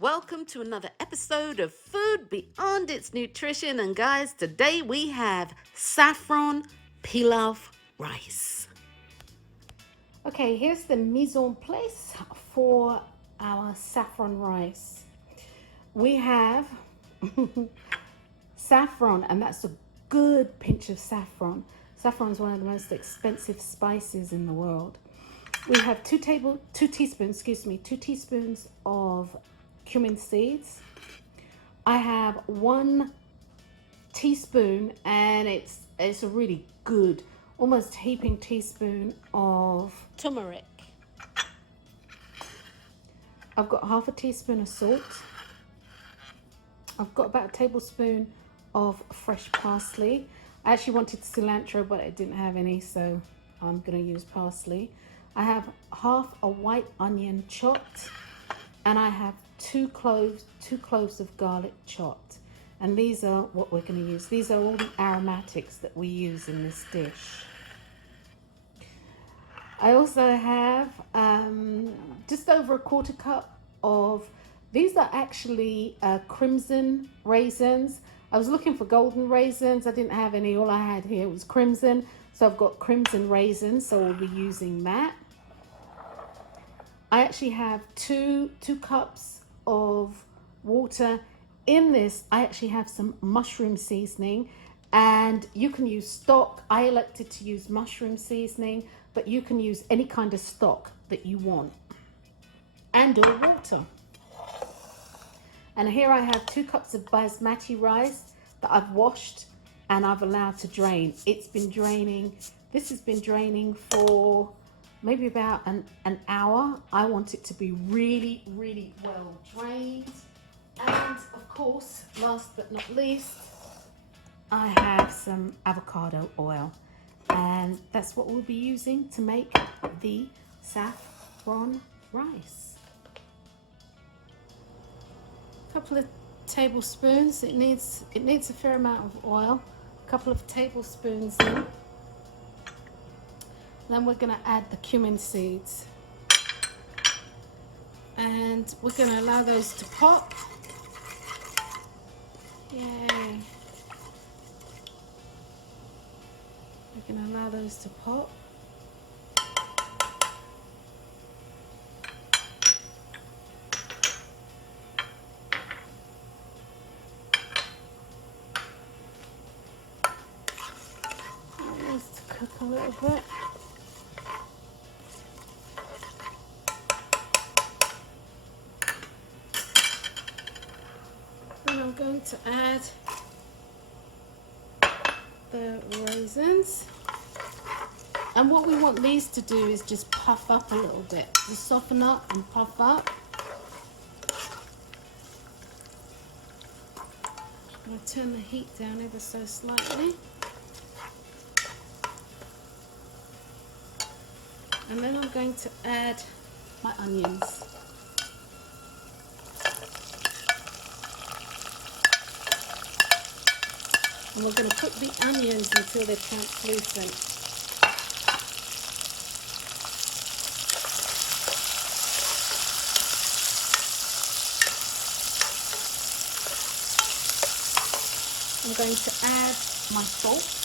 Welcome to another episode of Food Beyond Its Nutrition. And guys, today we have saffron pilaf rice. Okay, here's the mise en place for our saffron rice. We have saffron, and that's a good pinch of saffron. Saffron is one of the most expensive spices in the world. We have two teaspoons of cumin seeds. I have 1 teaspoon, and it's a really good, almost heaping teaspoon of turmeric. I've got half a teaspoon of salt. I've got about a tablespoon of fresh parsley. I actually wanted cilantro, but I didn't have any, so I'm going to use parsley. I have half a white onion chopped, and I have two cloves of garlic chopped. And these are what we're going to use. These are all the aromatics that we use in this dish. I also have just over a quarter cup of, these are actually crimson raisins. I was looking for golden raisins. I didn't have any. All I had here was crimson. So I've got crimson raisins, so we'll be using that. I actually have two cups of water. In this, I actually have some mushroom seasoning, and you can use stock. I elected to use mushroom seasoning, but you can use any kind of stock that you want, and or water. And here I have 2 cups of basmati rice that I've washed and I've allowed to drain. It's been draining. This has been draining for maybe about an hour. I want it to be really, really well drained. And of course, last but not least, I have some avocado oil. And that's what we'll be using to make the saffron rice. Couple of tablespoons. It needs a fair amount of oil. A couple of tablespoons in. Then we're going to add the cumin seeds, and we're going to allow those to pop. Yay! We're going to allow those to pop. Cook a little bit. Then I'm going to add the raisins. And what we want these to do is just puff up a little bit, just soften up and puff up. I'm going to turn the heat down ever so slightly. And then I'm going to add my onions. And we're going to cook the onions until they're translucent. I'm going to add my salt.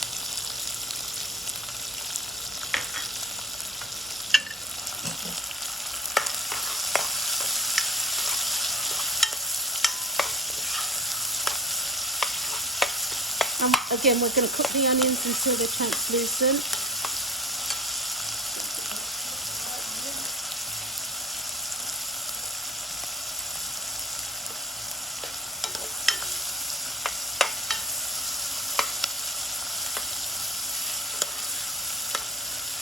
Again, we're going to cook the onions until they're translucent.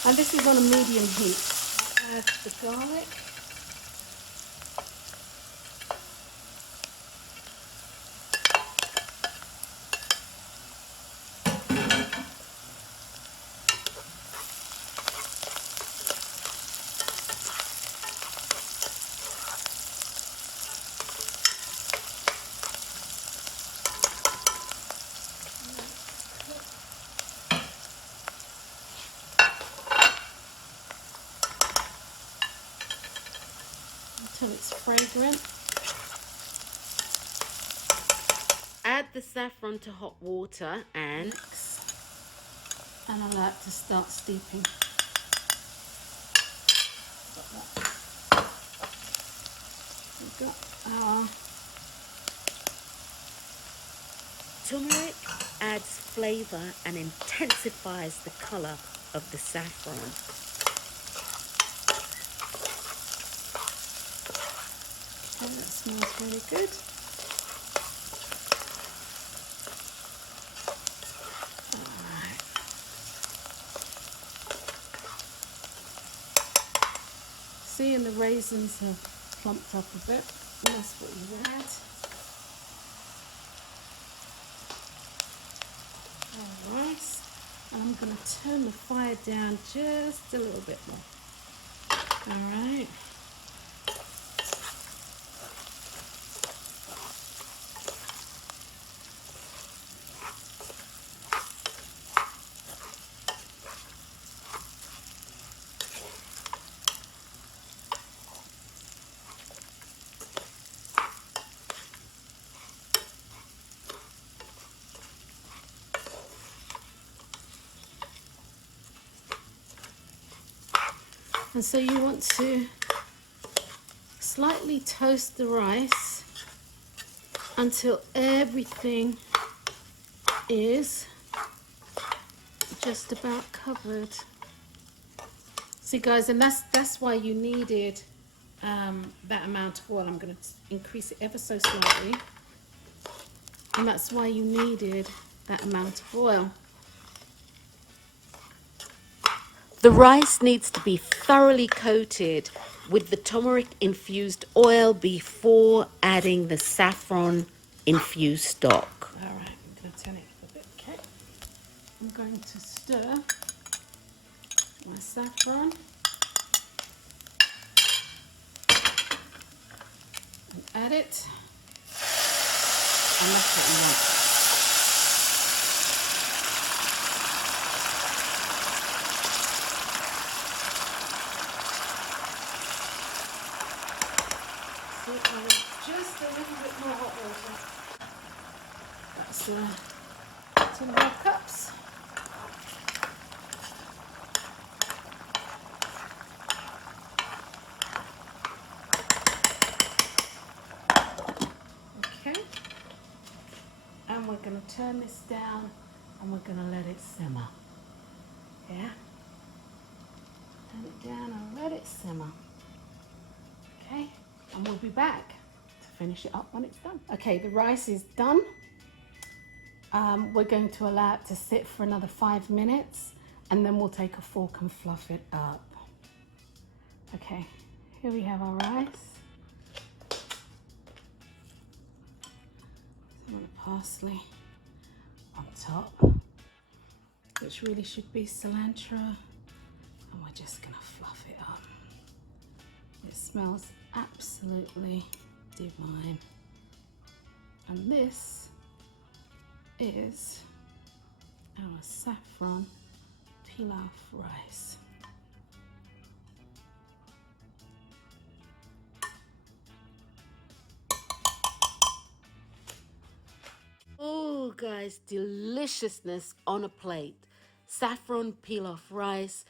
And this is on a medium heat. Add the garlic. Until it's fragrant. the saffron to hot water and allow it to start steeping. We've got our turmeric adds flavor and intensifies the color of the saffron. Okay, that smells really good. Alright. See, and the raisins have plumped up a bit. And that's what you add. Our rice. And I'm going to turn the fire down just a little bit more. Alright. And so you want to slightly toast the rice until everything is just about covered. See guys, and that's why you needed that amount of oil. I'm going to increase it ever so slightly. And that's why you needed that amount of oil. The rice needs to be thoroughly coated with the turmeric infused oil before adding the saffron infused stock. All right, I'm going to turn it up a bit. Okay. I'm going to stir my saffron and add it. And that's what you want. So I want just a little bit more hot water. That's 2.5 cups. Okay. And we're going to turn this down and we're going to let it simmer. Yeah. Turn it down and let it simmer. Okay. And we'll be back to finish it up when it's done. Okay, the rice is done. We're going to allow it to sit for another 5 minutes and then we'll take a fork and fluff it up. Okay, here we have our rice. Some of the parsley on top, which really should be cilantro, and we're just gonna fluff it up. It smells absolutely divine. And this is our saffron pilaf rice. Oh guys, deliciousness on a plate. Saffron pilaf rice.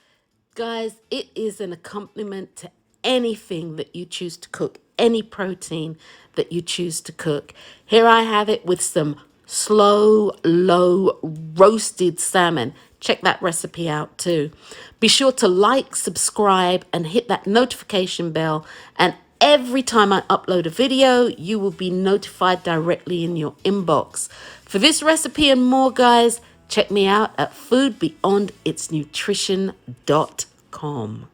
Guys, it is an accompaniment to anything that you choose to cook, any protein that you choose to cook. Here I have it with some slow, low roasted salmon. Check that recipe out too. Be sure to like, subscribe, and hit that notification bell. And every time I upload a video, you will be notified directly in your inbox. For this recipe and more, guys, check me out at foodbeyonditsnutrition.com.